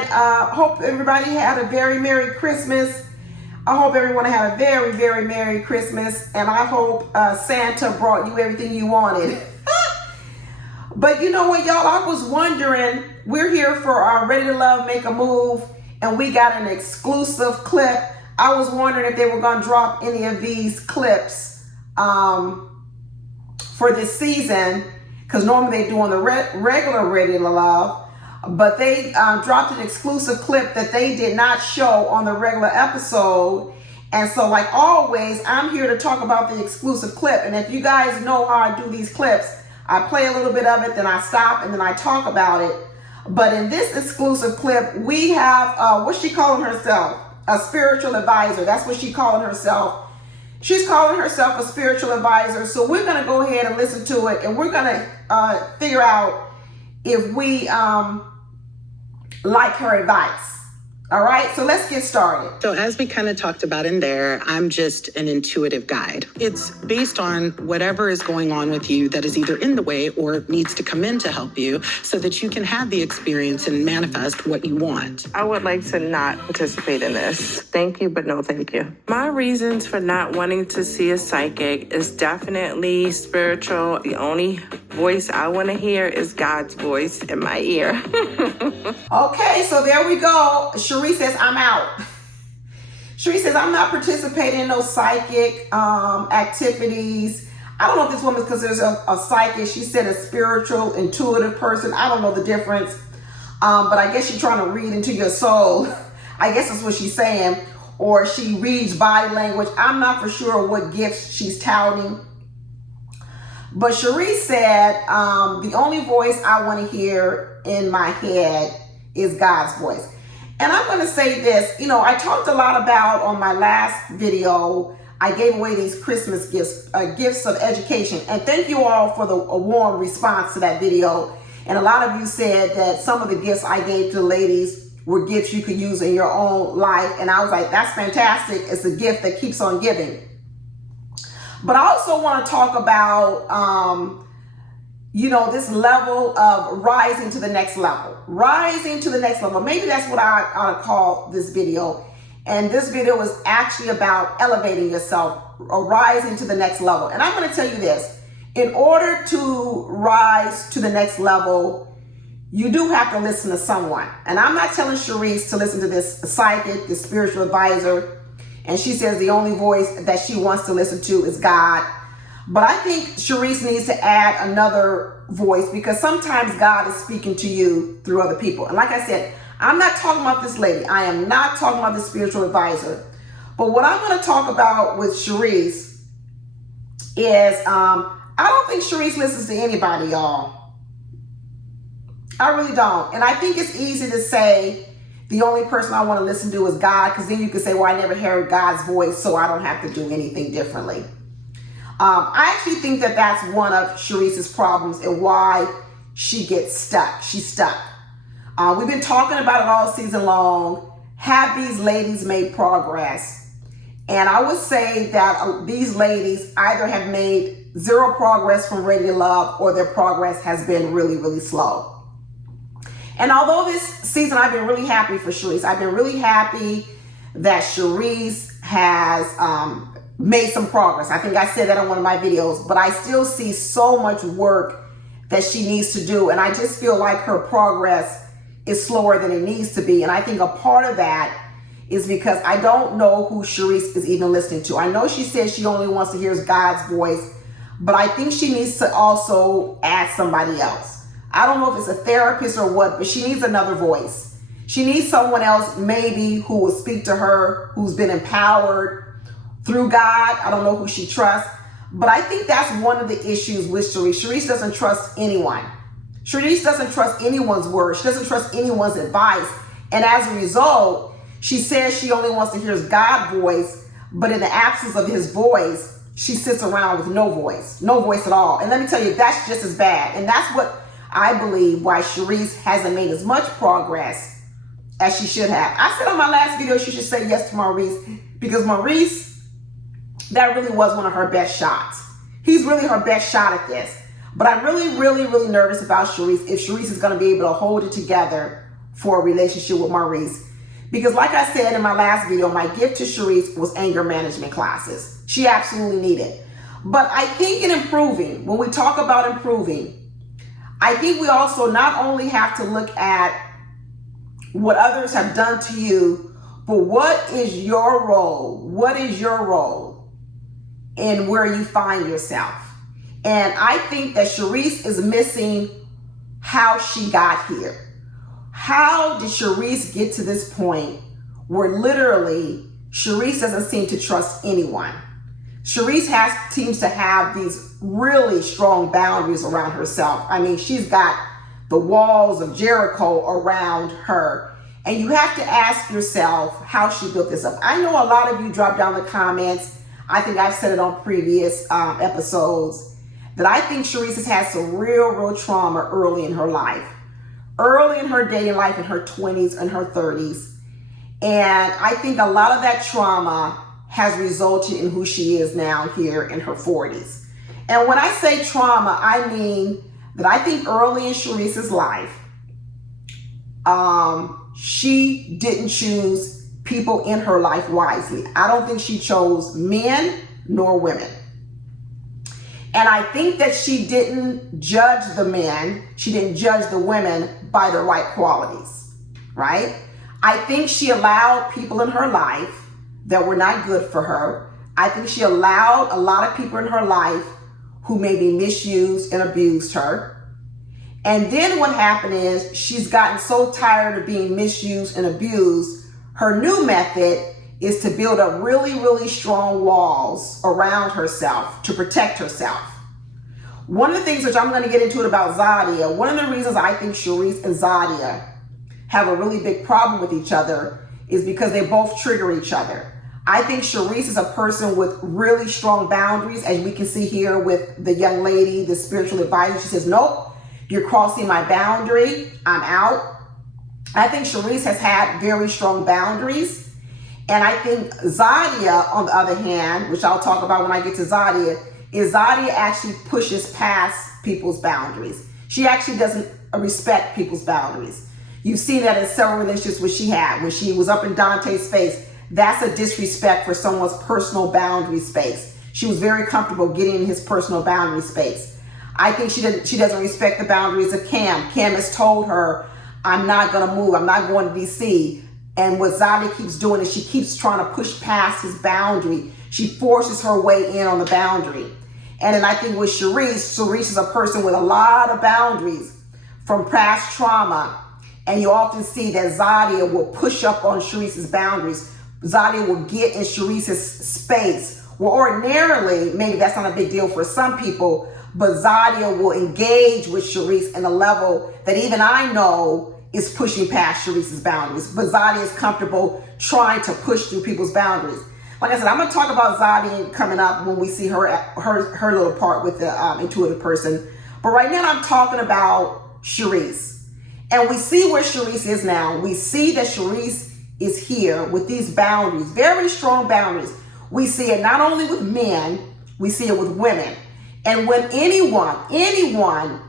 and hope everybody had a very Merry Christmas. I hope everyone had a very, very Merry Christmas, and I hope Santa brought you everything you wanted. But you know what, y'all? I was wondering, we're here for our Ready to Love, Make a Move, and we got an exclusive clip. I was wondering if they were going to drop any of these clips for this season, because normally they do on the regular Ready to Love, but they dropped an exclusive clip that they did not show on the regular episode. And so, like always, I'm here to talk about the exclusive clip. And if you guys know how I do these clips, I play a little bit of it, then I stop, and then I talk about it. But in this exclusive clip, we have, what's she calling herself? A spiritual advisor. That's what she's calling herself. She's calling herself a spiritual advisor. So we're going to go ahead and listen to it, and we're going to figure out if we like her advice. All right, so let's get started. So as we kind of talked about in there, I'm just an intuitive guide. It's based on whatever is going on with you that is either in the way or needs to come in to help you so that you can have the experience and manifest what you want. I would like to not participate in this. Thank you, but no thank you. My reasons for not wanting to see a psychic is definitely spiritual. The only voice I want to hear is God's voice in my ear. Okay, so there we go. Cherie says, I'm out. Cherie says, I'm not participating in no psychic activities. I don't know if this woman's because there's a psychic. She said a spiritual, intuitive person. I don't know the difference. But I guess she's trying to read into your soul. I guess that's what she's saying. Or she reads body language. I'm not for sure what gifts she's touting. But Cherie said, the only voice I want to hear in my head is God's voice. And I'm going to say this, you know, I talked a lot about on my last video, I gave away these Christmas gifts, gifts of education. And thank you all for a warm response to that video. And a lot of you said that some of the gifts I gave to the ladies were gifts you could use in your own life. And I was like, that's fantastic. It's a gift that keeps on giving. But I also want to talk about, you know, this level of rising to the next level. Rising to the next level. Maybe that's what I ought to call this video. And this video is actually about elevating yourself, or rising to the next level. And I'm going to tell you this. In order to rise to the next level, you do have to listen to someone. And I'm not telling Cherise to listen to this psychic, this spiritual advisor. And she says the only voice that she wants to listen to is God. But I think Cherise needs to add another voice, because sometimes God is speaking to you through other people. And like I said, I'm not talking about this lady. I am not talking about the spiritual advisor. But what I'm going to talk about with Cherise is, I don't think Cherise listens to anybody, y'all. I really don't. And I think it's easy to say the only person I want to listen to is God, because then you can say, well, I never heard God's voice, so I don't have to do anything differently. I actually think that that's one of Cherise's problems and why she gets stuck. She's stuck. We've been talking about it all season long. Have these ladies made progress? And I would say that these ladies either have made zero progress from Ready to Love, or their progress has been really, really slow. And although this season I've been really happy for Cherise, I've been really happy that Cherise has made some progress. I think I said that on one of my videos, but I still see so much work that she needs to do. And I just feel like her progress is slower than it needs to be. And I think a part of that is because I don't know who Cherise is even listening to. I know she says she only wants to hear God's voice, but I think she needs to also add somebody else. I don't know if it's a therapist or what, but she needs another voice. She needs someone else maybe who will speak to her, who's been empowered through God. I don't know who she trusts, but I think that's one of the issues with Cherise. Cherise doesn't trust anyone. Cherise doesn't trust anyone's word. She doesn't trust anyone's advice. And as a result, she says she only wants to hear God's voice, but in the absence of his voice, she sits around with no voice at all. And let me tell you, that's just as bad. And that's what I believe why Cherise hasn't made as much progress as she should have. I said on my last video, she should say yes to Maurice, because Maurice, that really was one of her best shots. He's really her best shot at this. But I'm really, really, really nervous about Cherise, if Cherise is going to be able to hold it together for a relationship with Maurice. Because like I said in my last video, my gift to Sharice was anger management classes. She absolutely needed it. But I think in improving, when we talk about improving, I think we also not only have to look at what others have done to you, but what is your role? What is your role in where you find yourself? And I think that Sharice is missing how she got here. How did Sharice get to this point where literally Sharice doesn't seem to trust anyone? Sharice seems to have these really strong boundaries around herself. I mean, she's got the walls of Jericho around her. And you have to ask yourself how she built this up. I know a lot of you dropped down the comments. I think I've said it on previous episodes that I think Sharice has had some real trauma early in her life. Early in her dating life, in her 20s and her 30s. And I think a lot of that trauma has resulted in who she is now here in her 40s. And when I say trauma, I mean that I think early in Sharice's life, she didn't choose people in her life wisely. I don't think she chose men nor women. And I think that she didn't judge the men, she didn't judge the women by the right qualities, right? I think she allowed people in her life that were not good for her. I think she allowed a lot of people in her life who maybe misused and abused her. And then what happened is she's gotten so tired of being misused and abused, her new method is to build up really strong walls around herself to protect herself. One of the things which I'm going to get into it about Zadia, one of the reasons I think Sharice and Zadia have a really big problem with each other is because they both trigger each other. I think Sharice is a person with really strong boundaries, as we can see here with the young lady, the spiritual advisor. She says, nope, you're crossing my boundary, I'm out. I think Sharice has had very strong boundaries. And I think Zadia, on the other hand, which I'll talk about when I get to Zadia, is Zadia actually pushes past people's boundaries. She actually doesn't respect people's boundaries. You've seen that in several relationships which she had. When she was up in Dante's face, that's a disrespect for someone's personal boundary space. She was very comfortable getting in his personal boundary space. I think she doesn't respect the boundaries of Cam. Cam has told her, I'm not going to move. I'm not going to DC. And what Zadia keeps doing is she keeps trying to push past his boundary. She forces her way in on the boundary. And then I think with Sharice is a person with a lot of boundaries from past trauma. And you often see that Zadia will push up on Sharice's boundaries. Zadia will get in Sharice's space. Well, ordinarily, maybe that's not a big deal for some people, but Zadia will engage with Sharice in a level that even I know is pushing past Sharice's boundaries. But Zadia is comfortable trying to push through people's boundaries. Like I said, I'm going to talk about Zadia coming up when we see her little part with the intuitive person. But right now I'm talking about Sharice. And we see where Sharice is now. We see that Sharice is here with these boundaries, very strong boundaries. We see it not only with men, we see it with women. And when anyone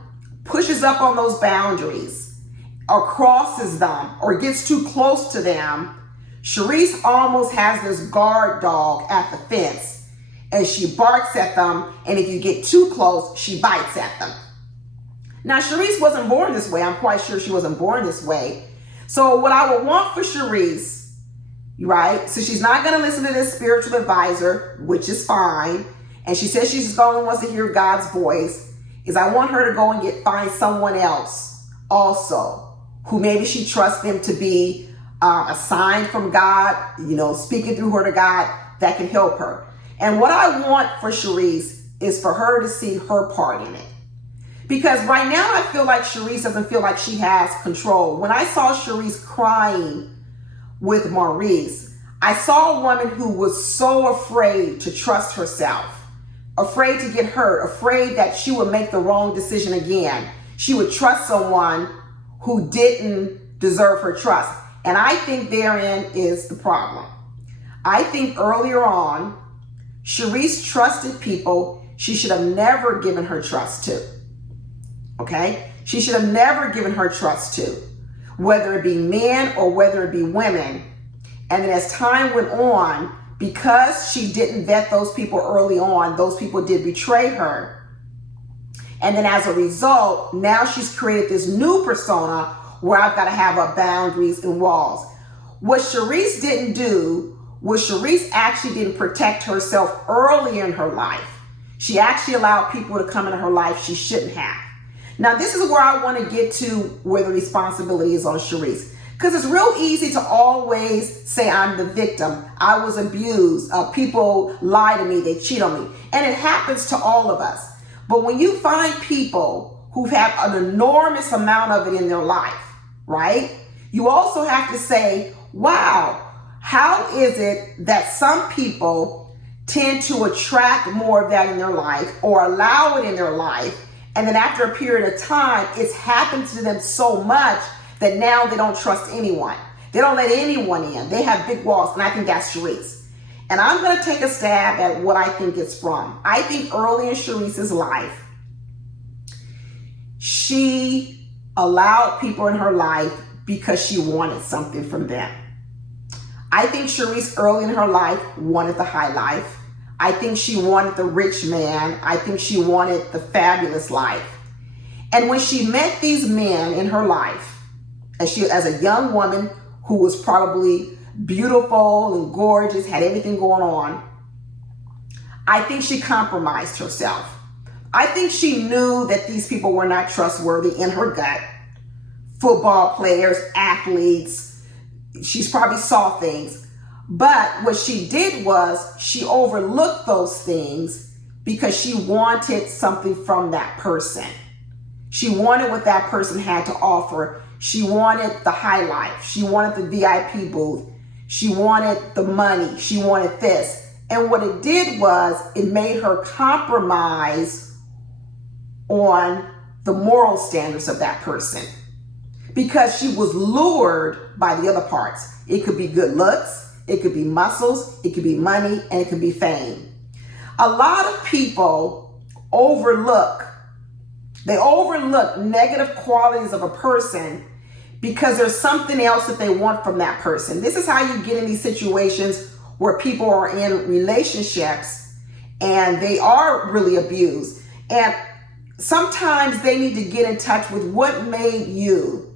pushes up on those boundaries or crosses them or gets too close to them, Sharice almost has this guard dog at the fence, and she barks at them, and if you get too close, she bites at them. Now, Sharice wasn't born this way. I'm quite sure she wasn't born this way. So what I would want for Sharice, right, so she's not going to listen to this spiritual advisor, which is fine, and she says she's only wants to hear God's voice, is I want her to go and find someone else also, who maybe she trusts them to be a sign from God, speaking through her to God that can help her. And what I want for Sharice is for her to see her part in it. Because right now I feel like Sharice doesn't feel like she has control. When I saw Sharice crying with Maurice, I saw a woman who was so afraid to trust herself, afraid to get hurt, afraid that she would make the wrong decision again. She would trust someone who didn't deserve her trust. And I think therein is the problem. I think earlier on, Sharice trusted people she should have never given her trust to. Okay? She should have never given her trust to. whether it be men or whether it be women. And then as time went on, because she didn't vet those people early on, those people did betray her. And then as a result, now she's created this new persona where I've got to have boundaries and walls. What Sharice didn't do was Sharice actually didn't protect herself early in her life. She actually allowed people to come into her life she shouldn't have. Now, this is where I want to get to where the responsibility is on Sharice. Because it's real easy to always say I'm the victim. I was abused. People lie to me. They cheat on me. And it happens to all of us. But when you find people who've had an enormous amount of it in their life, right? You also have to say, wow, how is it that some people tend to attract more of that in their life or allow it in their life? And then after a period of time, it's happened to them so much that now they don't trust anyone. They don't let anyone in. They have big walls. And I think that's Sharice. And I'm going to take a stab at what I think it's from. I think early in Sharice's life, she allowed people in her life because she wanted something from them. I think Sharice early in her life wanted the high life. I think she wanted the rich man. I think she wanted the fabulous life. And when she met these men in her life, as a young woman who was probably beautiful and gorgeous, had everything going on, I think she compromised herself. I think she knew that these people were not trustworthy in her gut. Football players, athletes, she's probably saw things. But what she did was she overlooked those things because she wanted something from that person. She wanted what that person had to offer. She wanted the high life. She wanted the VIP booth. She wanted the money. She wanted this. And what it did was it made her compromise on the moral standards of that person because she was lured by the other parts. It could be good looks. It could be muscles. It could be money, and it could be fame. A lot of people overlook negative qualities of a person because there's something else that they want from that person. This is how you get in these situations where people are in relationships and they are really abused. And sometimes they need to get in touch with what made you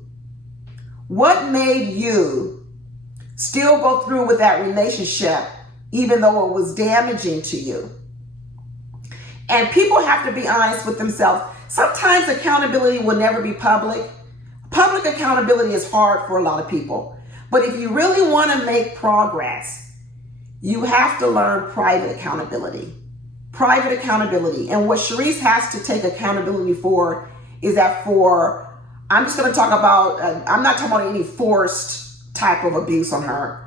still go through with that relationship, even though it was damaging to you. And people have to be honest with themselves. Sometimes accountability will never be public. Public accountability is hard for a lot of people. But if you really want to make progress, you have to learn private accountability. Private accountability. And what Sharice has to take accountability for is that I'm just going to talk about, I'm not talking about any forced type of abuse on her.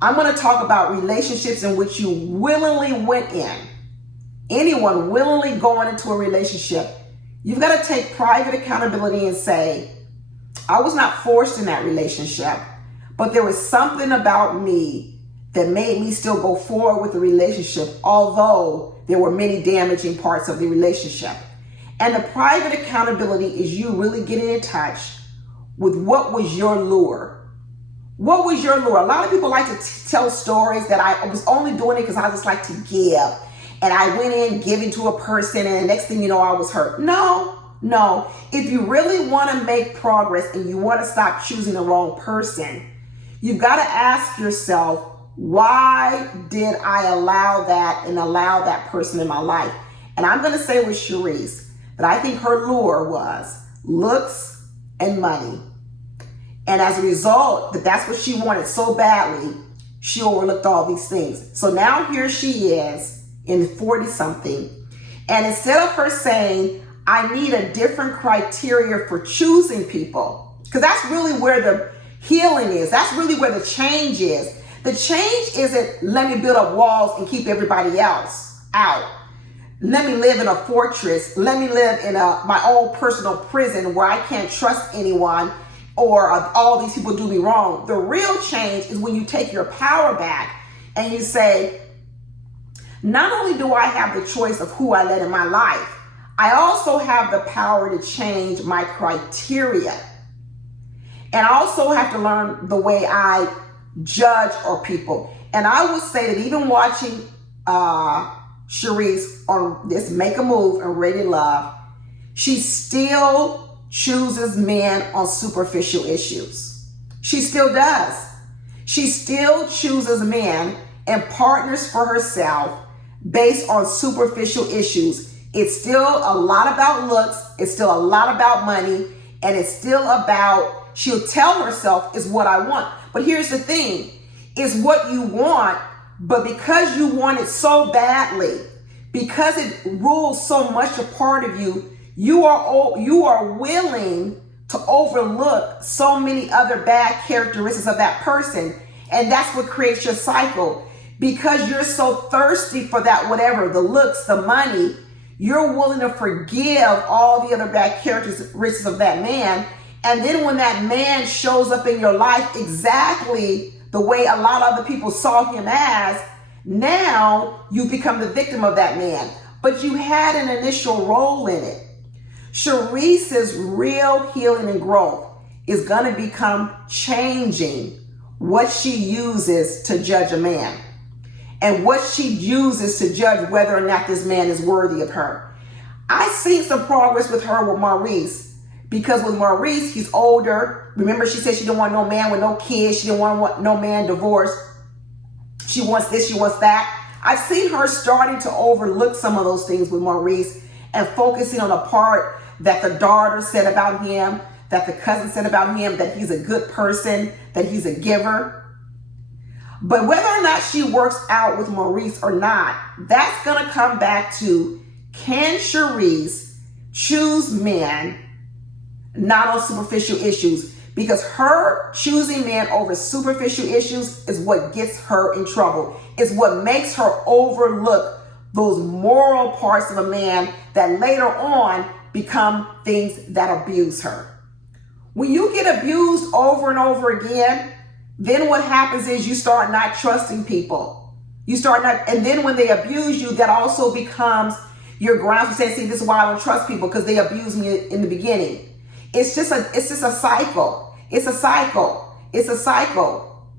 I'm going to talk about relationships in which you willingly went in. Anyone willingly going into a relationship, you've got to take private accountability and say, I was not forced in that relationship, but there was something about me that made me still go forward with the relationship, although there were many damaging parts of the relationship. And the private accountability is you really getting in touch with what was your lure. What was your lure? A lot of people like to tell stories that I was only doing it because I just like to give. And I went in giving to a person and the next thing you know, I was hurt. No. If you really want to make progress and you want to stop choosing the wrong person, you've got to ask yourself, why did I allow that person in my life? And I'm going to say with Sharice that I think her lure was looks and money. And as a result, that's what she wanted so badly, she overlooked all these things. So now here she is in 40-something. And instead of her saying, I need a different criteria for choosing people, because that's really where the healing is. That's really where the change is. The change isn't let me build up walls and keep everybody else out. Let me live in a fortress. Let me live in my own personal prison where I can't trust anyone or all these people do me wrong. The real change is when you take your power back and you say, not only do I have the choice of who I let in my life, I also have the power to change my criteria. And I also have to learn the way I judge or people. And I would say that even watching Sharice on this Make a Move and Ready to Love, she still chooses men on superficial issues. She still does. She still chooses men and partners for herself based on superficial issues. It's still a lot about looks. It's still a lot about money. And it's still about, she'll tell herself, is what I want. But here's the thing, is what you want, but because you want it so badly, because it rules so much a part of you, you are willing to overlook so many other bad characteristics of that person. And that's what creates your cycle. Because you're so thirsty for that whatever, the looks, the money, you're willing to forgive all the other bad characteristics of that man. And then when that man shows up in your life exactly the way a lot of other people saw him as, now you become the victim of that man. But you had an initial role in it. Sharice's real healing and growth is going to become changing what she uses to judge a man and what she uses to judge whether or not this man is worthy of her. I seen some progress with her with Maurice, because with Maurice, he's older. Remember, she said she didn't want no man with no kids. She didn't want no man divorced. She wants this, she wants that. I've seen her starting to overlook some of those things with Maurice and focusing on the part that the daughter said about him, that the cousin said about him, that he's a good person, that he's a giver. But whether or not she works out with Maurice or not, that's going to come back to, can Sharice choose men not on superficial issues? Because her choosing men over superficial issues is what gets her in trouble. It's what makes her overlook those moral parts of a man that later on become things that abuse her. When you get abused over and over again, then what happens is you start not trusting people. You start not, and then when they abuse you, that also becomes your ground for saying, see, this is why I don't trust people, because they abused me in the beginning. It's just a cycle. It's a cycle. It's a cycle.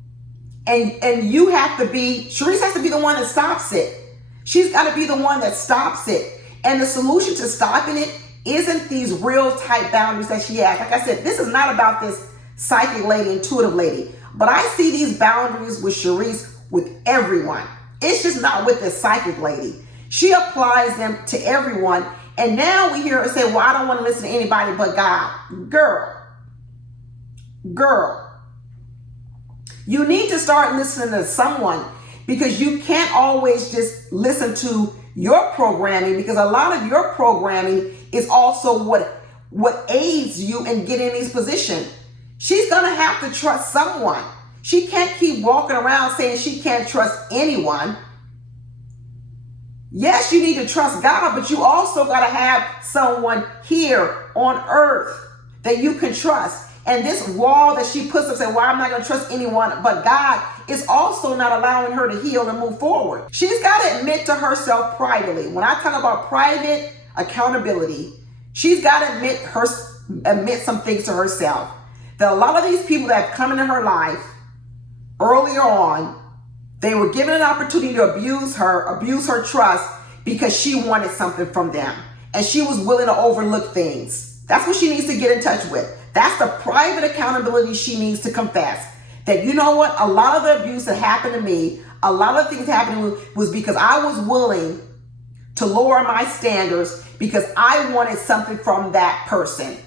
And you have to be, Sharice has to be the one that stops it. She's got to be the one that stops it. And the solution to stopping it isn't these real tight boundaries that she has. Like I said, this is not about this psychic lady, intuitive lady. But I see these boundaries with Sharice with everyone. It's just not with this psychic lady. She applies them to everyone. And now we hear her say, well, I don't want to listen to anybody but God. Girl, you need to start listening to someone, because you can't always just listen to your programming, because a lot of your programming is also what aids you in getting in these positions. She's going to have to trust someone. She can't keep walking around saying she can't trust anyone. Yes, you need to trust God, but you also got to have someone here on earth that you can trust. And this wall that she puts up saying, well, I'm not going to trust anyone but God, is also not allowing her to heal and move forward. She's got to admit to herself privately. When I talk about private accountability, she's got to admit some things to herself. That a lot of these people that have come into her life earlier on, they were given an opportunity to abuse her trust, because she wanted something from them. And she was willing to overlook things. That's what she needs to get in touch with. That's the private accountability she needs to confess. That, you know what, a lot of the abuse that happened to me, a lot of things happening was because I was willing to lower my standards because I wanted something from that person.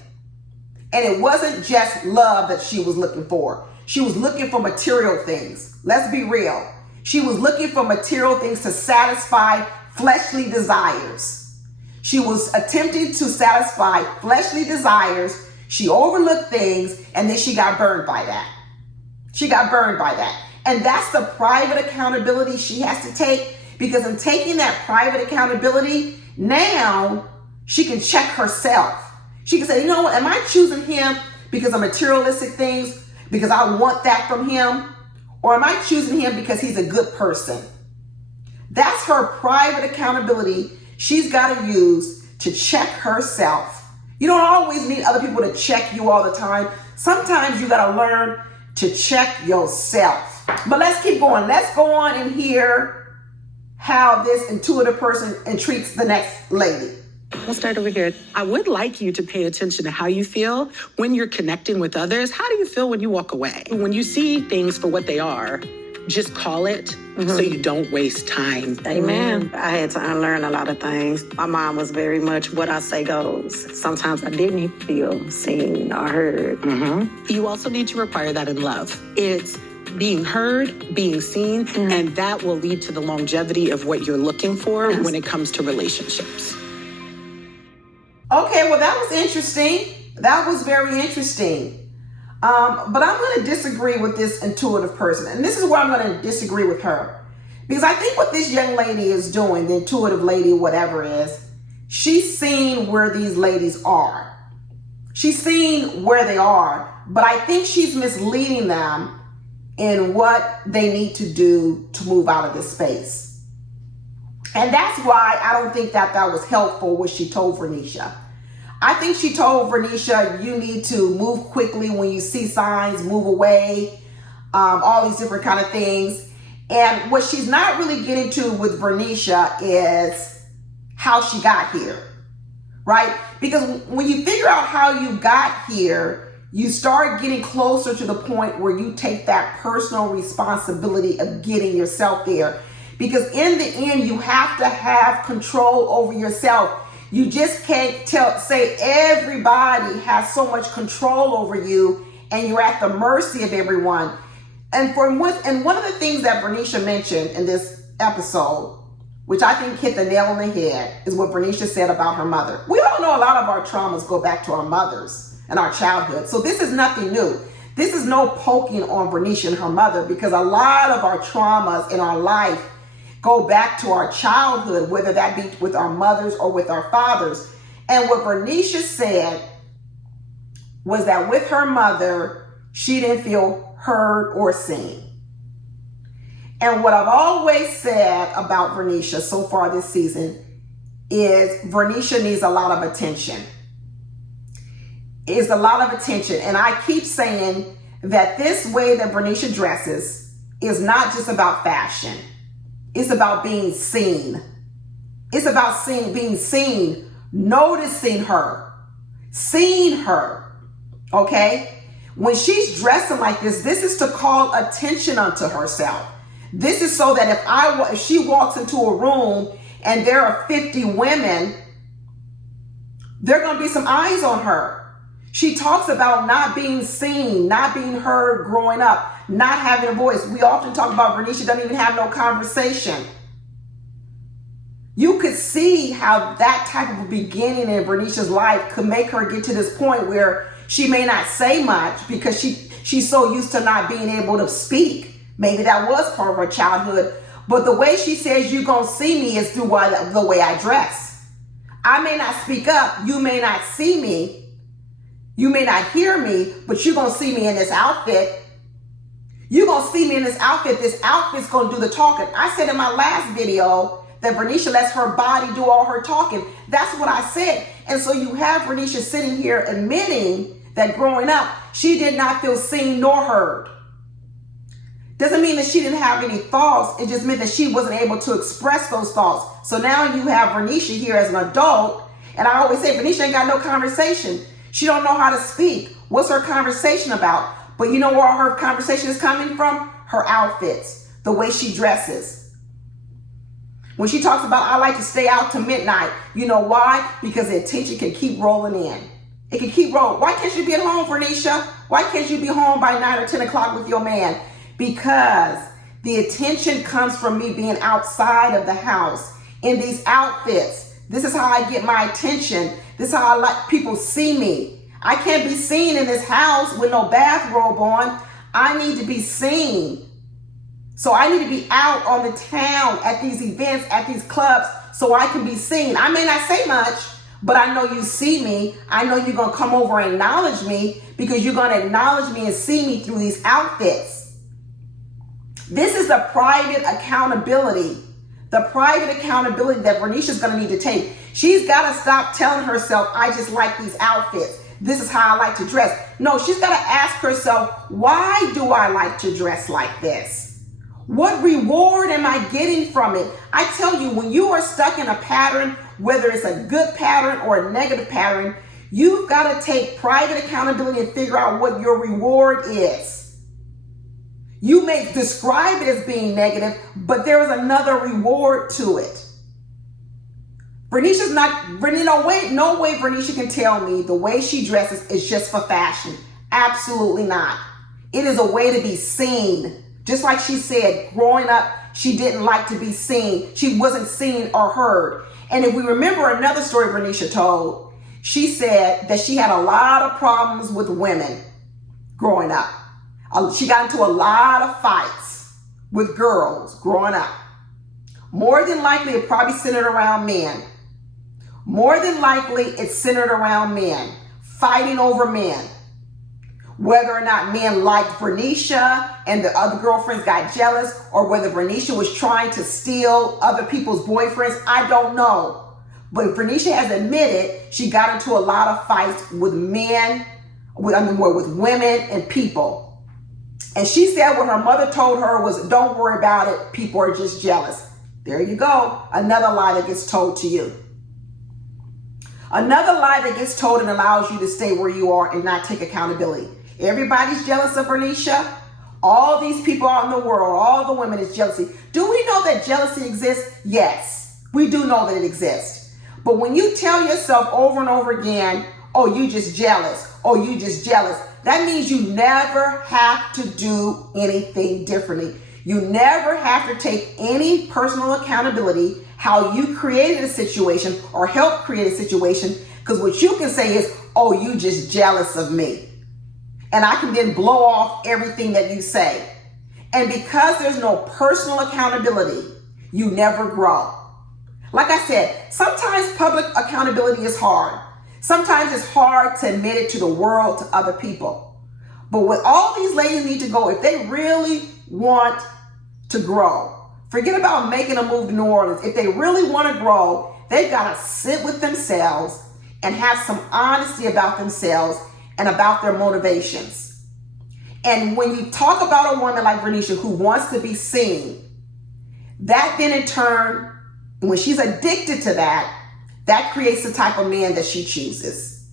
And it wasn't just love that she was looking for. She was looking for material things. Let's be real. She was looking for material things to satisfy fleshly desires. She was attempting to satisfy fleshly desires. She overlooked things, and then she got burned by that. And that's the private accountability she has to take, because in taking that private accountability, now she can check herself. She can say, you know what, am I choosing him because of materialistic things, because I want that from him? Or am I choosing him because he's a good person? That's her private accountability she's got to use to check herself. You don't always need other people to check you all the time. Sometimes you got to learn to check yourself. But let's keep going. Let's go on and hear how this intuitive person entreats the next lady. We'll start over here. I would like you to pay attention to how you feel when you're connecting with others. How do you feel when you walk away? When you see things for what they are, just call it so you don't waste time. Amen. I had to unlearn a lot of things. My mom was very much what I say goes. Sometimes I didn't feel seen or heard. You also need to require that in love. It's being heard, being seen, and that will lead to the longevity of what you're looking for when it comes to relationships. Okay, well, that was interesting. That was very interesting. But I'm going to disagree with this intuitive person. And this is where I'm going to disagree with her. Because I think what this young lady is doing, the intuitive lady, whatever it is, she's seeing where these ladies are. She's seeing where they are. But I think she's misleading them in what they need to do to move out of this space. And that's why I don't think that was helpful what she told Verneashia. I think she told Verneashia, you need to move quickly when you see signs, move away, all these different kind of things. And what she's not really getting to with Verneashia is how she got here, right? Because when you figure out how you got here, you start getting closer to the point where you take that personal responsibility of getting yourself there. Because in the end, you have to have control over yourself. You just can't say everybody has so much control over you and you're at the mercy of everyone. And one of the things that Verneashia mentioned in this episode, which I think hit the nail on the head, is what Verneashia said about her mother. We all know a lot of our traumas go back to our mothers and our childhood. So this is nothing new. This is no poking on Verneashia and her mother, because a lot of our traumas in our life go back to our childhood, whether that be with our mothers or with our fathers. And what Verneashia said was that with her mother, she didn't feel heard or seen. And what I've always said about Verneashia so far this season is Verneashia needs a lot of attention. Is a lot of attention. And I keep saying that this way that Verneashia dresses is not just about fashion. It's about being seen. It's about being seen, noticing her, seeing her, okay? When she's dressing like this is to call attention unto herself. This is so that if she walks into a room and there are 50 women, there are going to be some eyes on her. She talks about not being seen, not being heard growing up, not having a voice. We often talk about Verneashia doesn't even have no conversation. You could see how that type of a beginning in Verneashia's life could make her get to this point where she may not say much because she's so used to not being able to speak. Maybe that was part of her childhood. But the way she says you're going to see me is through the way I dress. I may not speak up. You may not see me. You may not hear me, but you're going to see me in this outfit. You're going to see me in this outfit. This outfit's going to do the talking. I said in my last video that Verneashia lets her body do all her talking. That's what I said. And so you have Verneashia sitting here admitting that growing up, she did not feel seen nor heard. Doesn't mean that she didn't have any thoughts. It just meant that she wasn't able to express those thoughts. So now you have Verneashia here as an adult. And I always say, Verneashia ain't got no conversation. She don't know how to speak. What's her conversation about? But you know where her conversation is coming from? Her outfits, the way she dresses. When she talks about, I like to stay out to midnight. You know why? Because the attention can keep rolling in. It can keep rolling. Why can't you be at home, Verneashia? Why can't you be home by 9 or 10 o'clock with your man? Because the attention comes from me being outside of the house in these outfits. This is how I get my attention. This is how I let people see me. I can't be seen in this house with no bathrobe on. I need to be seen. So I need to be out on the town at these events, at these clubs, so I can be seen. I may not say much, but I know you see me. I know you're going to come over and acknowledge me because you're going to acknowledge me and see me through these outfits. This is the private accountability. The private accountability that Verneashia is going to need to take. She's got to stop telling herself, I just like these outfits. this is how I like to dress. No, she's got to ask herself, why do I like to dress like this? What reward am I getting from it? I tell you, when you are stuck in a pattern, whether it's a good pattern or a negative pattern, you've got to take private accountability and figure out what your reward is. You may describe it as being negative, but there is another reward to it. Verneashia's not, no way Verneashia can tell me the way she dresses is just for fashion. Absolutely not. It is a way to be seen. Just like she said, growing up, she didn't like to be seen. She wasn't seen or heard. And if we remember another story Verneashia told, she said that she had a lot of problems with women growing up. She got into a lot of fights with girls growing up. More than likely, it probably centered around men. More than likely, it's centered around men, fighting over men. Whether or not men liked Verneashia and the other girlfriends got jealous, or whether Verneashia was trying to steal other people's boyfriends, I don't know. But Verneashia has admitted she got into a lot of fights with men, with women and people. And she said what her mother told her was, don't worry about it, people are just jealous. There you go, another lie that gets told to you. Another lie that gets told and allows you to stay where you are and not take accountability. Everybody's jealous of Verneashia. All these people out in the world, all the women is jealousy. Do we know that jealousy exists? Yes, we do know that it exists. But when you tell yourself over and over again, oh, you just jealous, oh, you just jealous, that means you never have to do anything differently. You never have to take any personal accountability how you created a situation or helped create a situation, because what you can say is, oh, you just jealous of me. And I can then blow off everything that you say. And because there's no personal accountability, you never grow. Like I said, sometimes public accountability is hard. Sometimes it's hard to admit it to the world, to other people. But what all these ladies need to go, if they really want to grow, forget about making a move to New Orleans. If they really want to grow, they've got to sit with themselves and have some honesty about themselves and about their motivations. And when you talk about a woman like Verneashia who wants to be seen, that then in turn, when she's addicted to that, that creates the type of man that she chooses.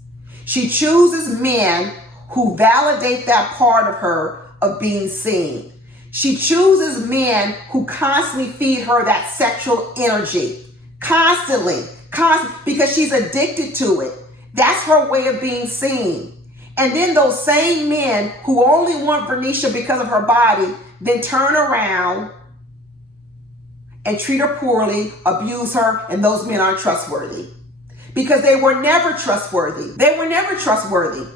She chooses men who validate that part of her of being seen. She chooses men who constantly feed her that sexual energy. Constantly, because she's addicted to it. That's her way of being seen. And then those same men who only want Verneashia because of her body, then turn around and treat her poorly, abuse her, and those men aren't trustworthy. Because they were never trustworthy. They were never trustworthy.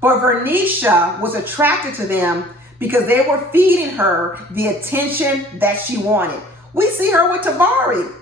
But Verneashia was attracted to them because they were feeding her the attention that she wanted. We see her with Tabari.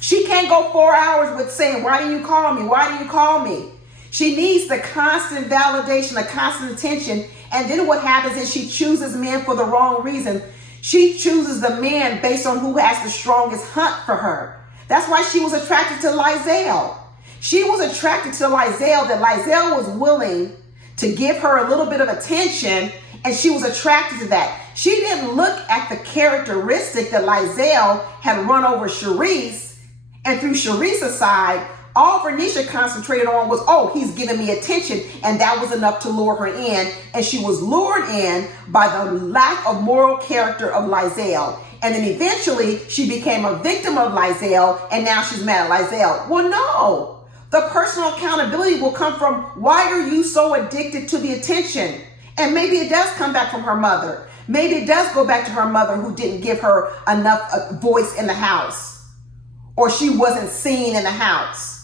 She can't go 4 hours with saying, why didn't you call me? Why didn't you call me? She needs the constant validation, the constant attention. And then what happens is she chooses men for the wrong reason. She chooses the man based on who has the strongest hunt for her. That's why she was attracted to Lizelle. She was attracted to Lizelle, that Lizelle was willing to give her a little bit of attention, and she was attracted to that. She didn't look at the characteristic that Lizelle had run over Sharice, and through Sharice's side, all Verneashia concentrated on was, oh, he's giving me attention, and that was enough to lure her in, and she was lured in by the lack of moral character of Lizelle. And then eventually, she became a victim of Lizelle, and now she's mad at Lizelle. Well, no. The personal accountability will come from, why are you so addicted to the attention? And maybe it does come back from her mother. Maybe it does go back to her mother who didn't give her enough voice in the house, or she wasn't seen in the house.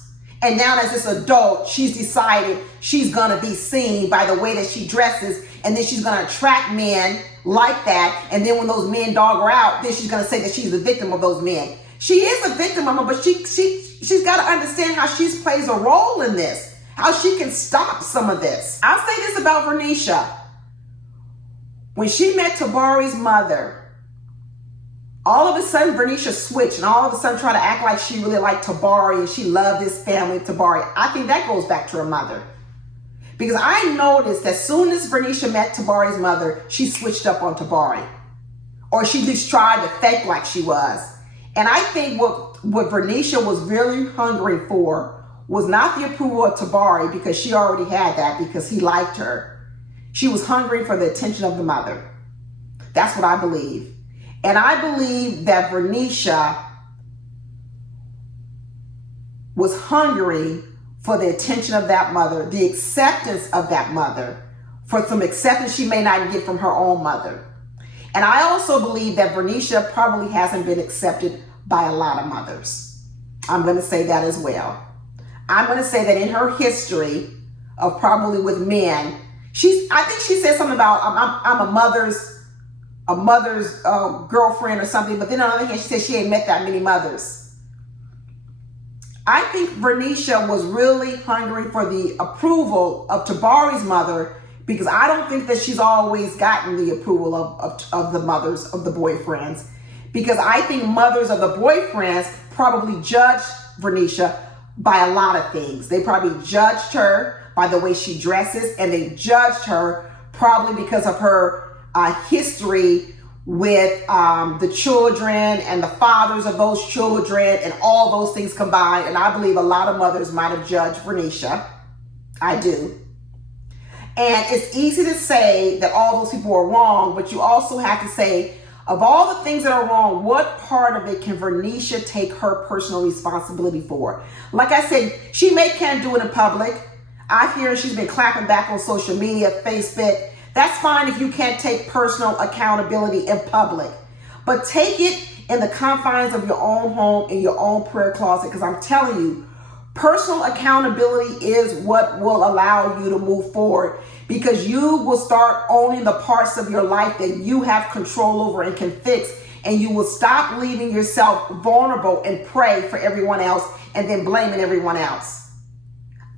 And now as this adult, she's decided she's gonna be seen by the way that she dresses, and then she's gonna attract men like that. And then when those men dog her out, then she's gonna say that she's the victim of those men. She is a victim of them, but she's got to understand how she plays a role in this, how she can stop some of this. I'll say this about Verneashia. When she met Tabari's mother, all of a sudden Verneashia switched and all of a sudden tried to act like she really liked Tabari and she loved his family, Tabari. I think that goes back to her mother. Because I noticed that as soon as Verneashia met Tabari's mother, she switched up on Tabari. Or she just tried to fake like she was. And I think what Verneashia was really hungry for was not the approval of Tabari, because she already had that because he liked her. She was hungry for the attention of the mother. That's what I believe. And I believe that Verneashia was hungry for the attention of that mother, the acceptance of that mother, for some acceptance she may not get from her own mother. And I also believe that Verneashia probably hasn't been accepted by a lot of mothers. I'm going to say that as well. I'm going to say that in her history of probably with men, I think she said something about I'm a mother's girlfriend or something. But then on the other hand, she said she ain't met that many mothers. I think Verneashia was really hungry for the approval of Tabari's mother, because I don't think that she's always gotten the approval of the mothers of the boyfriends. Because I think mothers of the boyfriends probably judged Verneashia by a lot of things. They probably judged her by the way she dresses, and they judged her probably because of her history with the children and the fathers of those children and all those things combined. And I believe a lot of mothers might have judged Verneashia. I do. And it's easy to say that all those people are wrong, but you also have to say, of all the things that are wrong, what part of it can Verneashia take her personal responsibility for? Like I said, she can't do it in public. I hear she's been clapping back on social media, Facebook. That's fine if you can't take personal accountability in public. But take it in the confines of your own home, in your own prayer closet, because I'm telling you, personal accountability is what will allow you to move forward, because you will start owning the parts of your life that you have control over and can fix, and you will stop leaving yourself vulnerable and pray for everyone else and then blaming everyone else.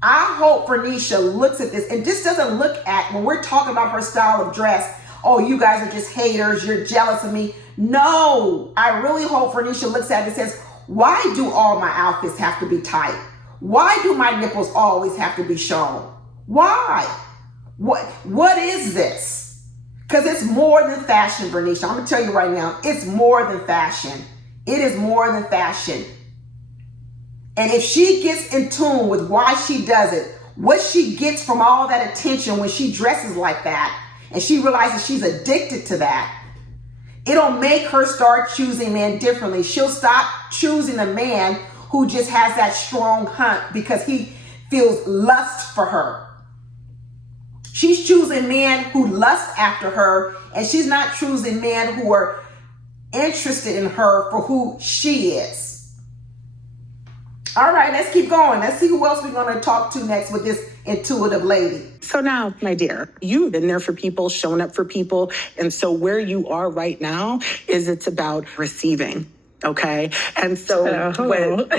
I hope Verneashia looks at this and just doesn't look at, when we're talking about her style of dress, oh, you guys are just haters, you're jealous of me. No, I really hope Verneashia looks at it and says, why do all my outfits have to be tight? Why do my nipples always have to be shown? Why? What is this? Because it's more than fashion, Verneashia. I'm going to tell you right now, it's more than fashion. It is more than fashion. And if she gets in tune with why she does it, what she gets from all that attention when she dresses like that, and she realizes she's addicted to that, it'll make her start choosing men differently. She'll stop choosing a man who just has that strong hunt because he feels lust for her. She's choosing men who lust after her, and she's not choosing men who are interested in her for who she is. All right, let's keep going. Let's see who else we're going to talk to next with this intuitive lady. So now, my dear, you've been there for people, shown up for people. And so where you are right now is it's about receiving. Okay. And so Because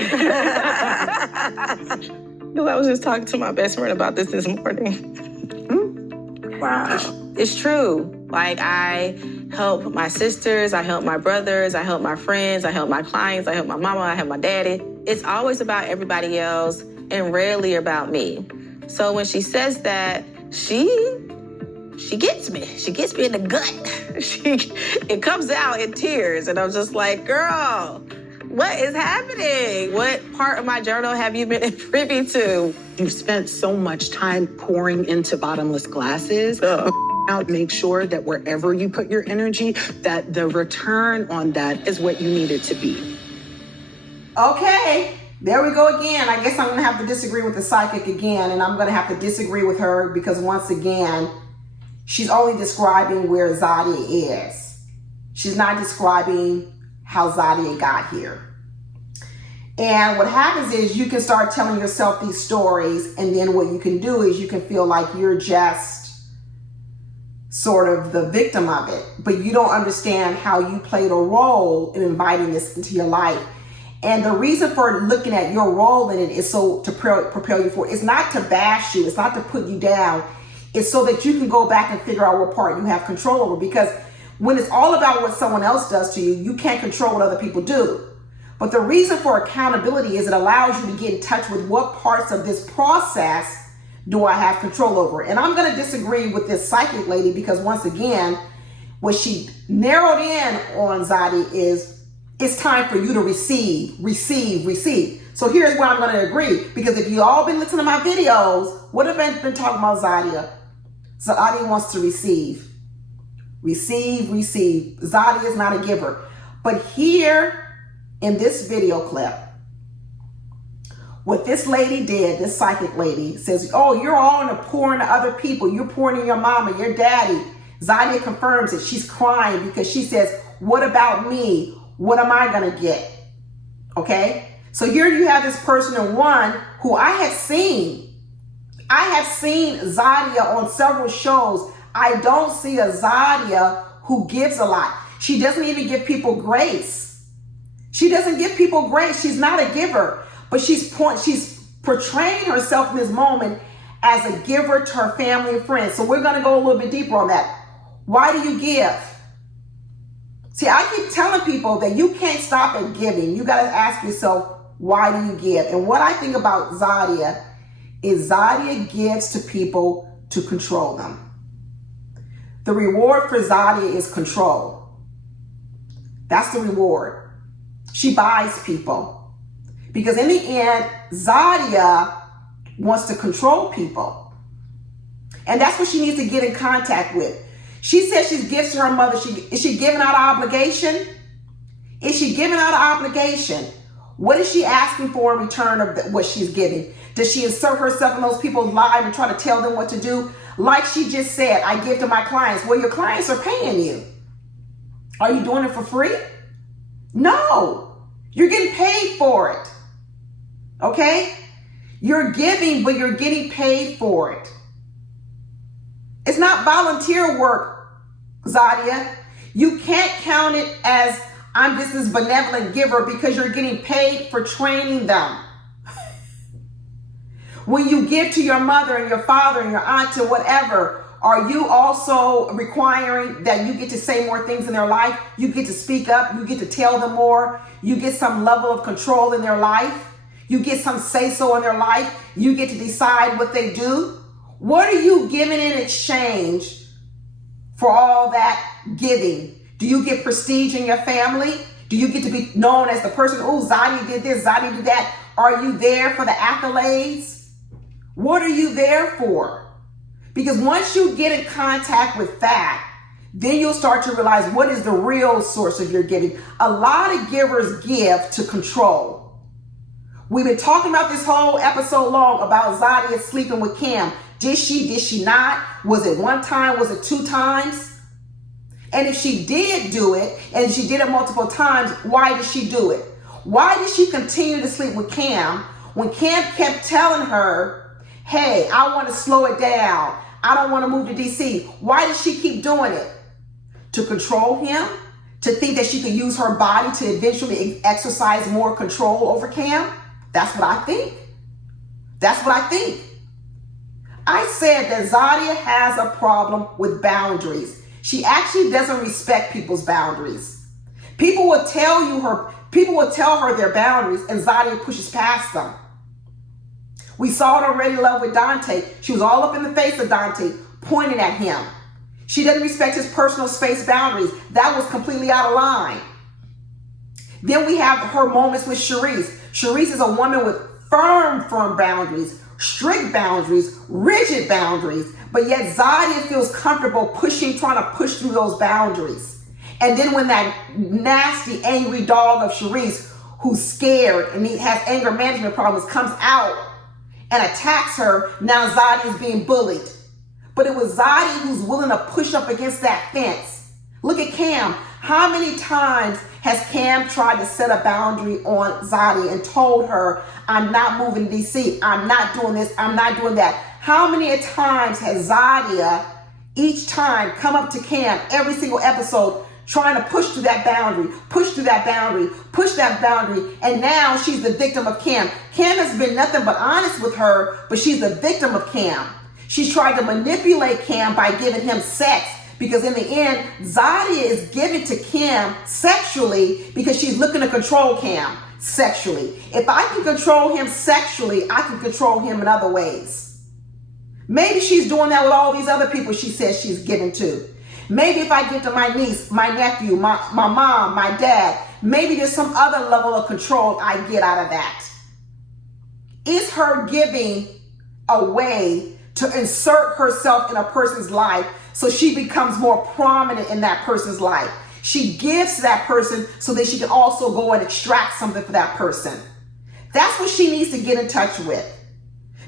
I was just talking to my best friend about this morning. Wow. It's true. Like, I help my sisters, I help my brothers, I help my friends, I help my clients, I help my mama, I help my daddy. It's always about everybody else and rarely about me. So when she says that, she gets me. She gets me in the gut. It comes out in tears. And I'm just like, girl, what is happening? What part of my journal have you been privy to? You've spent so much time pouring into bottomless glasses. Out, make sure that wherever you put your energy, that the return on that is what you need it to be. Okay, there we go again. I guess I'm going to have to disagree with the psychic again, and I'm going to have to disagree with her because once again, she's only describing where Zadia is. She's not describing how Zadia got here. And what happens is you can start telling yourself these stories, and then what you can do is you can feel like you're just sort of the victim of it, but you don't understand how you played a role in inviting this into your life. And the reason for looking at your role in it is so to prepare you for it. It's not to bash you. It's not to put you down. It's so that you can go back and figure out what part you have control over. Because when it's all about what someone else does to you, you can't control what other people do. But the reason for accountability is it allows you to get in touch with what parts of this process do I have control over? And I'm going to disagree with this psychic lady, because once again, what she narrowed in on, Zadia, is it's time for you to receive. So here's where I'm going to agree, because if you all been listening to my videos, what have I been talking about, Zadia? Zadia wants to receive. Zadia is not a giver. But here in this video clip, what this lady did, this psychic lady, says, oh, you're all into pouring to other people. You're pouring in your mama, your daddy. Zadia confirms it. She's crying because she says, what about me? What am I going to get? Okay? So here you have this person in one who I have seen. I have seen Zadia on several shows. I don't see a Zadia who gives a lot. She doesn't even give people grace. She doesn't give people grace. She's not a giver. But she's portraying herself in this moment as a giver to her family and friends. So we're going to go a little bit deeper on that. Why do you give? See, I keep telling people that you can't stop at giving. You got to ask yourself, why do you give? And what I think about Zadia is Zadia gives to people to control them. The reward for Zadia is control. That's the reward. She buys people. Because in the end, Zadia wants to control people. And that's what she needs to get in contact with. She says she gives to her mother. Is she giving out an obligation? Is she giving out an obligation? What is she asking for in return of what she's giving? Does she insert herself in those people's lives and try to tell them what to do? Like she just said, I give to my clients. Well, your clients are paying you. Are you doing it for free? No. You're getting paid for it. Okay? You're giving, but you're getting paid for it. It's not volunteer work, Zadia. You can't count it as I'm just this benevolent giver because you're getting paid for training them. When you give to your mother and your father and your aunt and whatever, are you also requiring that you get to say more things in their life? You get to speak up. You get to tell them more. You get some level of control in their life. You get some say-so in their life. You get to decide what they do. What are you giving in exchange for all that giving? Do you get prestige in your family? Do you get to be known as the person, oh, Zadia did this, Zadia did that? Are you there for the accolades? What are you there for? Because once you get in contact with that, then you'll start to realize what is the real source of your giving. A lot of givers give to control. We've been talking about this whole episode long about Zadia sleeping with Cam. Did she not? Was it one time? Was it two times? And if she did do it, and she did it multiple times, why did she do it? Why did she continue to sleep with Cam when Cam kept telling her, hey, I want to slow it down. I don't want to move to DC. Why did she keep doing it? To control him? To think that she could use her body to eventually exercise more control over Cam? That's what I think. That's what I think. I said that Zadia has a problem with boundaries. She actually doesn't respect people's boundaries. People will tell her their boundaries, and Zadia pushes past them. We saw it on Ready Love with Dante. She was all up in the face of Dante, pointing at him. She doesn't respect his personal space boundaries. That was completely out of line. Then we have her moments with Charisse. Charisse is a woman with firm boundaries, strict boundaries, rigid boundaries, but yet Zadia feels comfortable trying to push through those boundaries. And then when that nasty, angry dog of Charisse, who's scared and he has anger management problems, comes out and attacks her, now Zadia is being bullied. But it was Zadia who's willing to push up against that fence. Look at Cam. How many times has Cam tried to set a boundary on Zadia and told her, I'm not moving to DC, I'm not doing this, I'm not doing that? How many times has Zadia each time come up to Cam every single episode trying to push through that boundary, push through that boundary, push that boundary, and now she's the victim of Cam. Cam has been nothing but honest with her, but she's the victim of Cam. She's tried to manipulate Cam by giving him sex, because in the end, Zadia is giving to Cam sexually because she's looking to control Cam sexually. If I can control him sexually, I can control him in other ways. Maybe she's doing that with all these other people she says she's given to. Maybe if I get to my niece, my nephew, my mom, my dad, maybe there's some other level of control I get out of that. Is her giving a way to insert herself in a person's life so she becomes more prominent in that person's life? She gives to that person so that she can also go and extract something for that person. That's what she needs to get in touch with.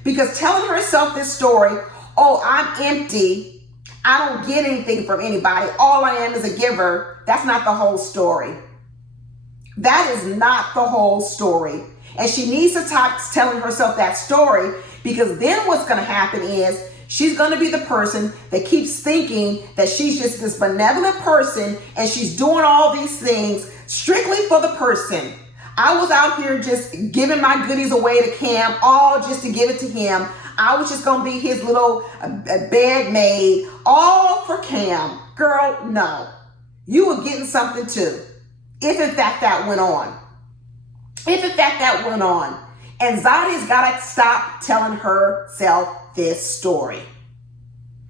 Because telling herself this story, oh, I'm empty, I don't get anything from anybody, all I am is a giver, that's not the whole story. That is not the whole story. And she needs to stop telling herself that story, because then what's going to happen is she's going to be the person that keeps thinking that she's just this benevolent person and she's doing all these things strictly for the person. I was out here just giving my goodies away to Cam, all just to give it to him. I was just going to be his little bed maid, all for Cam. Girl, no. You were getting something too. If in fact that went on. If in fact that went on. And Zadia's got to stop telling herself this story.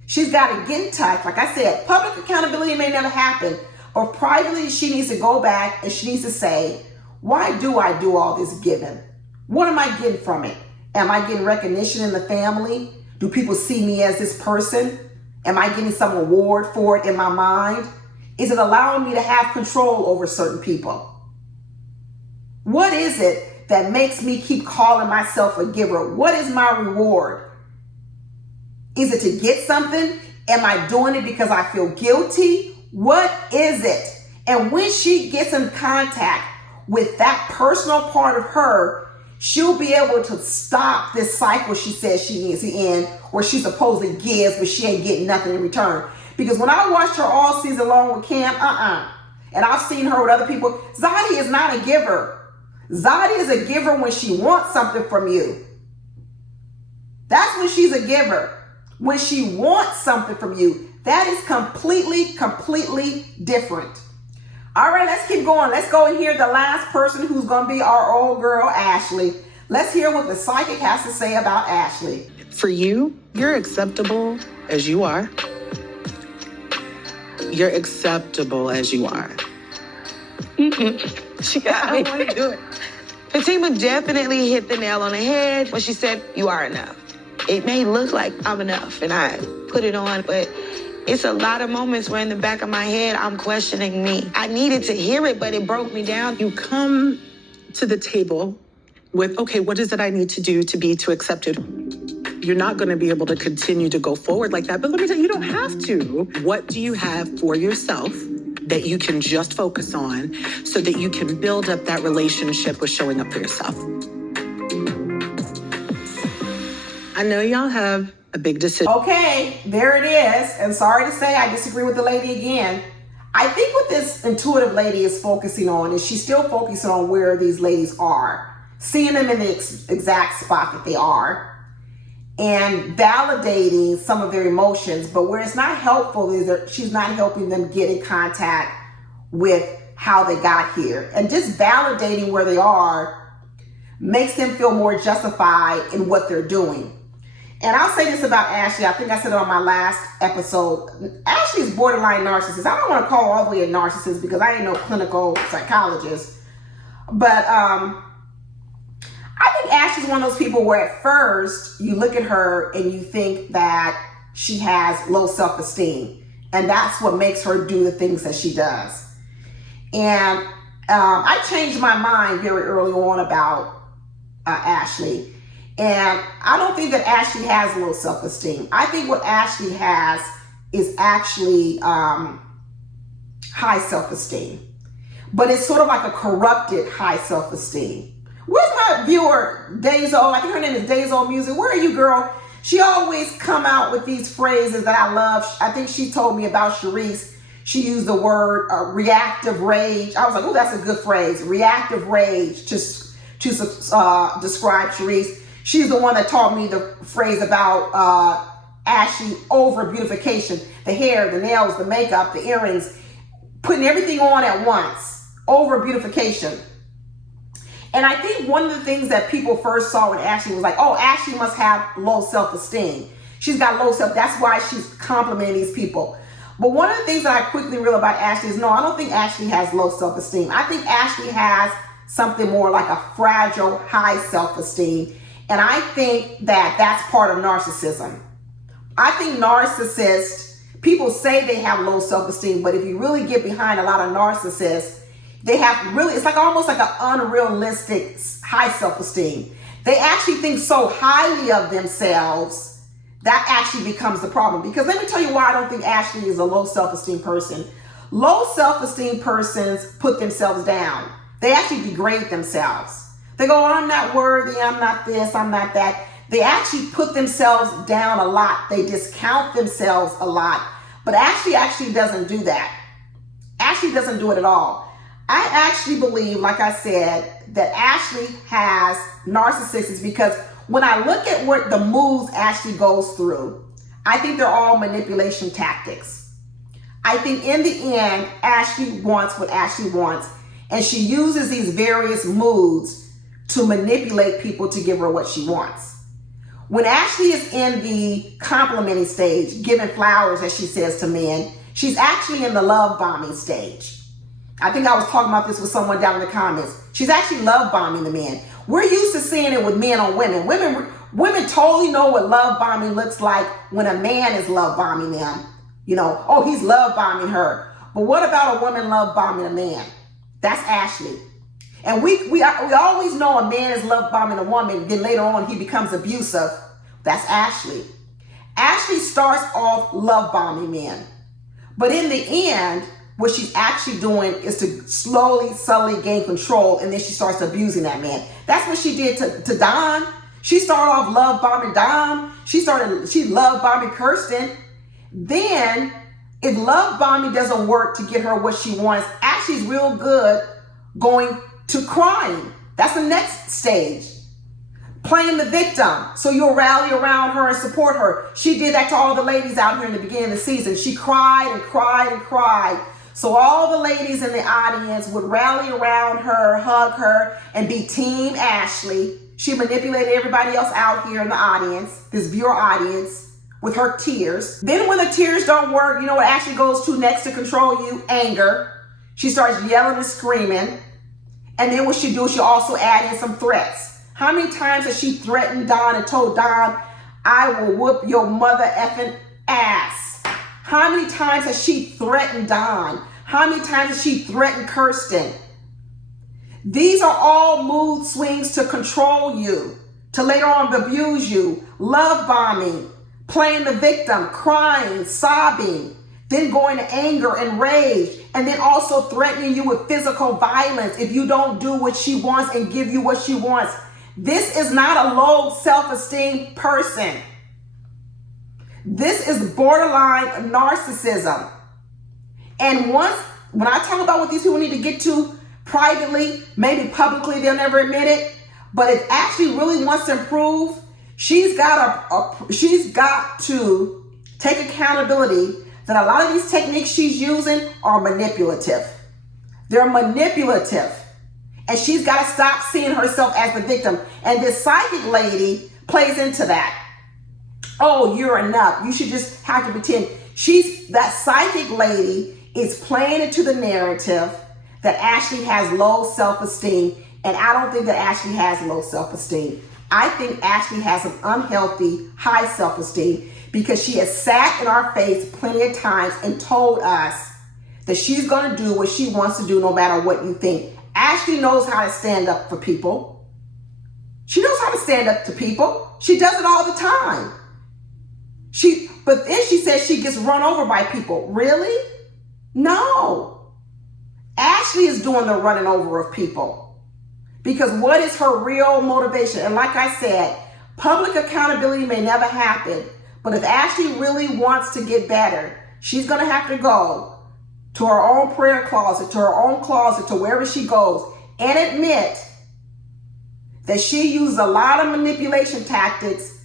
She's got to get in touch. Like I said, public accountability may never happen, but privately she needs to go back and she needs to say, why do I do all this giving? What am I getting from it? Am I getting recognition in the family? Do people see me as this person? Am I getting some reward for it in my mind? Is it allowing me to have control over certain people? What is it that makes me keep calling myself a giver? What is my reward? Is it to get something? Am I doing it because I feel guilty? What is it? And when she gets in contact with that personal part of her, she'll be able to stop this cycle she says she is in, where she supposedly gives, but she ain't getting nothing in return. Because when I watched her all season long with Cam, and I've seen her with other people, Zadia is not a giver. Zadia is a giver when she wants something from you. That's when she's a giver. When she wants something from you, that is completely different. All right, let's keep going. Let's go and hear the last person who's going to be our old girl, Ashlee. Let's hear what the psychic has to say about Ashlee. For you, you're acceptable as you are. You're acceptable as you are. She got me. I want to do it. Fatima definitely hit the nail on the head when she said, you are enough. It may look like I'm enough and I put it on, but it's a lot of moments where in the back of my head, I'm questioning me. I needed to hear it, but it broke me down. You come to the table with, okay, what is it I need to do to be accepted? You're not going to be able to continue to go forward like that. But let me tell you, you don't have to. What do you have for yourself that you can just focus on so that you can build up that relationship with showing up for yourself? I know y'all have a big decision. Okay, there it is. And sorry to say, I disagree with the lady again. I think what this intuitive lady is focusing on is she's still focusing on where these ladies are, seeing them in the exact spot that they are, and validating some of their emotions. But where it's not helpful is that she's not helping them get in contact with how they got here. And just validating where they are makes them feel more justified in what they're doing. And I'll say this about Ashlee. I think I said it on my last episode. Ashlee is borderline narcissist. I don't want to call her all the way a narcissist because I ain't no clinical psychologist. But I think Ashlee's one of those people where at first you look at her and you think that she has low self-esteem. And that's what makes her do the things that she does. And I changed my mind very early on about Ashlee. And I don't think that Ashlee has low self-esteem. I think what Ashlee has is actually high self-esteem. But it's sort of like a corrupted high self-esteem. Where's my viewer, Dazo? I think her name is Dazo Music. Where are you, girl? She always come out with these phrases that I love. I think she told me about Sharice. She used the word reactive rage. I was like, oh, that's a good phrase. Reactive rage to describe Sharice. She's the one that taught me the phrase about Ashlee over beautification. The hair, the nails, the makeup, the earrings, putting everything on at once. Over beautification. And I think one of the things that people first saw with Ashlee was like, oh, Ashlee must have low self-esteem. She's got low self. That's why she's complimenting these people. But one of the things that I quickly realized about Ashlee is no, I don't think Ashlee has low self-esteem. I think Ashlee has something more like a fragile, high self-esteem. And I think that that's part of narcissism. I think narcissists, people say they have low self-esteem, but if you really get behind a lot of narcissists, they have really, it's like almost like an unrealistic high self-esteem. They actually think so highly of themselves that actually becomes the problem. Because let me tell you why I don't think Ashlee is a low self-esteem person. Low self-esteem persons put themselves down. They actually degrade themselves. They go, I'm not worthy, I'm not this, I'm not that. They actually put themselves down a lot. They discount themselves a lot. But Ashlee actually doesn't do that. Ashlee doesn't do it at all. I actually believe, like I said, that Ashlee has narcissists because when I look at what the moves Ashlee goes through, I think they're all manipulation tactics. I think in the end, Ashlee wants what Ashlee wants, and she uses these various moods to manipulate people to give her what she wants. When Ashlee is in the complimenting stage, giving flowers, as she says to men, she's actually in the love bombing stage. I think I was talking about this with someone down in the comments. She's actually love bombing the men. We're used to seeing it with men on women. Women totally know what love bombing looks like when a man is love bombing them. You know, oh, he's love bombing her. But what about a woman love bombing a man? That's Ashlee. And we always know a man is love bombing a woman, then later on he becomes abusive. That's Ashlee. Ashlee starts off love bombing men. But in the end, what she's actually doing is to slowly, subtly gain control, and then she starts abusing that man. That's what she did to Don. She started off love bombing Dom. She love bombing Kirsten. Then, if love bombing doesn't work to get her what she wants, Ashlee's real good going to crying. That's the next stage. Playing the victim. So you'll rally around her and support her. She did that to all the ladies out here in the beginning of the season. She cried and cried and cried. So all the ladies in the audience would rally around her, hug her, and be Team Ashlee. She manipulated everybody else out here in the audience, this viewer audience, with her tears. Then when the tears don't work, you know what Ashlee goes to next to control you? Anger. She starts yelling and screaming. And then what she do, she also add in some threats. How many times has she threatened Don and told Don, I will whoop your mother effing ass? How many times has she threatened Don? How many times has she threatened Kirsten? These are all mood swings to control you, to later on abuse you, love bombing, playing the victim, crying, sobbing, then going to anger and rage, and then also threatening you with physical violence if you don't do what she wants and give you what she wants. This is not a low self-esteem person. This is borderline narcissism. And when I talk about what these people need to get to privately, maybe publicly, they'll never admit it. But if Ashlee really wants to improve, she's got to take accountability that a lot of these techniques she's using are manipulative. They're manipulative. And she's got to stop seeing herself as the victim. And this psychic lady plays into that. Oh, you're enough. You should just have to pretend. That psychic lady is playing into the narrative that Ashlee has low self-esteem. And I don't think that Ashlee has low self-esteem. I think Ashlee has an unhealthy, high self-esteem because she has sat in our face plenty of times and told us that she's going to do what she wants to do no matter what you think. Ashlee knows how to stand up for people. She knows how to stand up to people. She does it all the time. But then she says she gets run over by people. Really? No. Ashlee is doing the running over of people. Because what is her real motivation? And like I said, public accountability may never happen. But if Ashlee really wants to get better, she's going to have to go to her own prayer closet, to her own closet, to wherever she goes, and admit that she uses a lot of manipulation tactics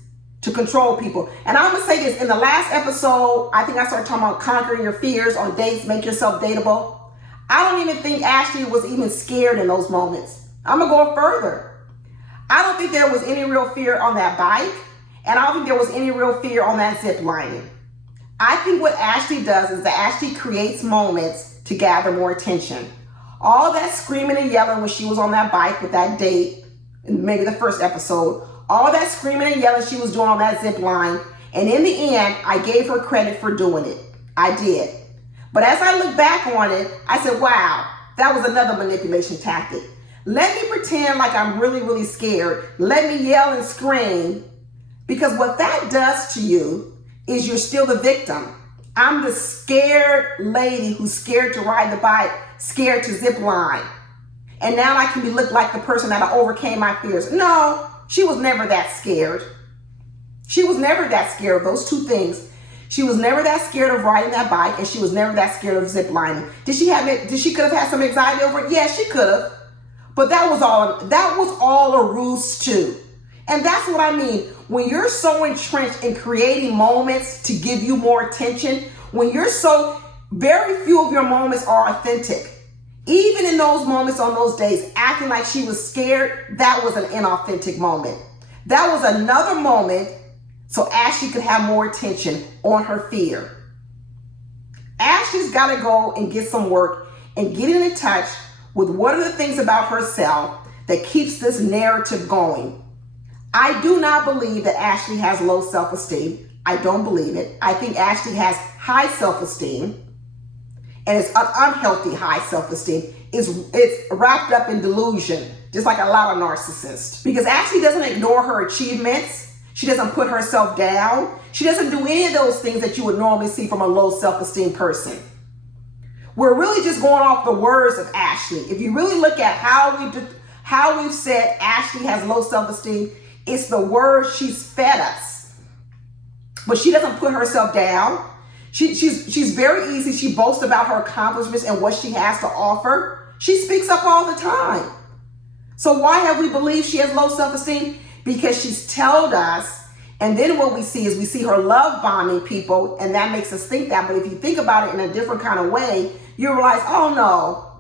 to control people. And I'm going to say this, in the last episode, I think I started talking about conquering your fears on dates, make yourself dateable. I don't even think Ashlee was even scared in those moments. I'm going to go further. I don't think there was any real fear on that bike. And I don't think there was any real fear on that zip lining. I think what Ashlee does is that Ashlee creates moments to gather more attention. All that screaming and yelling when she was on that bike with that date, maybe the first episode, all that screaming and yelling she was doing on that zip line, and in the end, I gave her credit for doing it. I did. But as I look back on it, I said, wow, that was another manipulation tactic. Let me pretend like I'm really, really scared. Let me yell and scream, because what that does to you is you're still the victim. I'm the scared lady who's scared to ride the bike, scared to zip line. And now I can be looked like the person that overcame my fears. No, she was never that scared. She was never that scared of those two things. She was never that scared of riding that bike, and she was never that scared of zip lining. Did she could have had some anxiety over it? Yeah, she could have. But that was all a ruse too. And that's what I mean. When you're so entrenched in creating moments to give you more attention, very few of your moments are authentic. Even in those moments on those days, acting like she was scared, that was an inauthentic moment. That was another moment so Ashlee could have more attention on her fear. Ashlee's got to go and get some work and get in touch with what are the things about herself that keeps this narrative going. I do not believe that Ashlee has low self-esteem. I don't believe it. I think Ashlee has high self-esteem, and it's an unhealthy high self-esteem. It's wrapped up in delusion, just like a lot of narcissists. Because Ashlee doesn't ignore her achievements. She doesn't put herself down. She doesn't do any of those things that you would normally see from a low self-esteem person. We're really just going off the words of Ashlee. If you really look at how we've said Ashlee has low self-esteem, it's the words she's fed us. But she doesn't put herself down. She's very easy. She boasts about her accomplishments and what she has to offer. She speaks up all the time. So why have we believed she has low self-esteem? Because she's told us, and then what we see her love bombing people, and that makes us think that. But if you think about it in a different kind of way, you realize, oh no,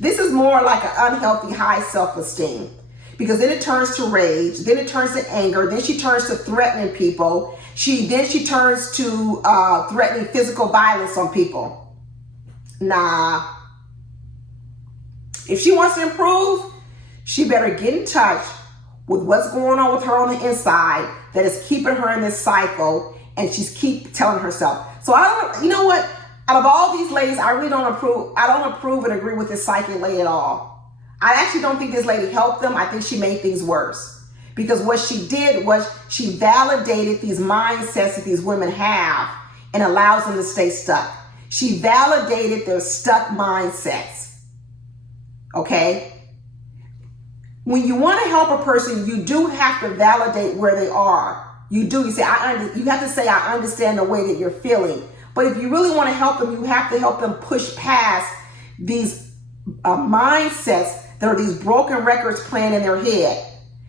this is more like an unhealthy high self-esteem. Because then it turns to rage, then it turns to anger, then she turns to threatening people. Then she turns to threatening physical violence on people. Nah. If she wants to improve, she better get in touch with what's going on with her on the inside that is keeping her in this cycle, and she's keep telling herself. So you know what? Out of all these ladies, I really don't approve. I don't approve and agree with this psychic lady at all. I actually don't think this lady helped them. I think she made things worse. Because what she did was she validated these mindsets that these women have and allows them to stay stuck. She validated their stuck mindsets. Okay? When you want to help a person, you do have to validate where they are. You do. You say, you have to say, I understand the way that you're feeling. But if you really want to help them, you have to help them push past these mindsets that are these broken records playing in their head.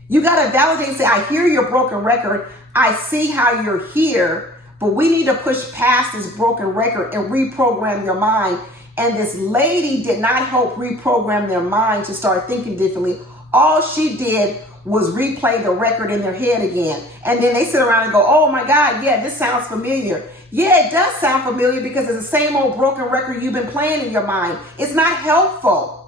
You got to validate and say, I hear your broken record. I see how you're here, but we need to push past this broken record and reprogram your mind. And this lady did not help reprogram their mind to start thinking differently. All she did was replay the record in their head again. And then they sit around and go, oh my God, yeah, this sounds familiar. Yeah, it does sound familiar because it's the same old broken record you've been playing in your mind. It's not helpful.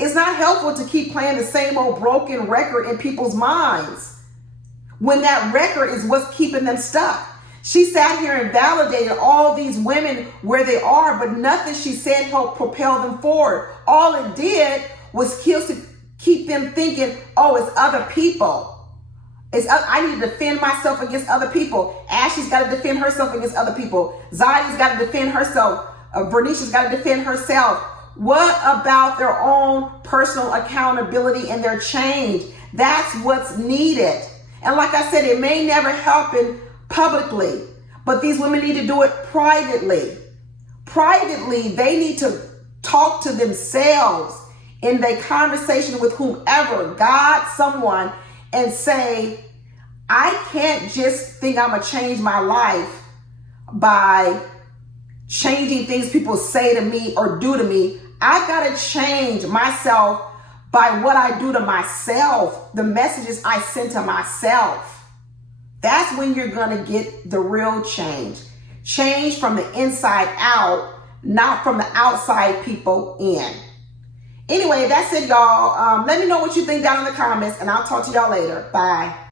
It's not helpful to keep playing the same old broken record in people's minds when that record is what's keeping them stuck. She sat here and validated all these women where they are, but nothing she said helped propel them forward. All it did was keep them thinking, oh, it's other people. I need to defend myself against other people. Ashlee's got to defend herself against other people. Zadia's got to defend herself. Verneashia's got to defend herself. What about their own personal accountability and their change? That's what's needed. And like I said, it may never happen publicly, but these women need to do it privately. Privately, they need to talk to themselves in their conversation with whomever, God, someone, and say, I can't just think I'm going to change my life by changing things people say to me or do to me. I've got to change myself by what I do to myself, the messages I send to myself. That's when you're going to get the real change. Change from the inside out, not from the outside people in. Anyway, that's it, y'all. Let me know what you think down in the comments, and I'll talk to y'all later. Bye.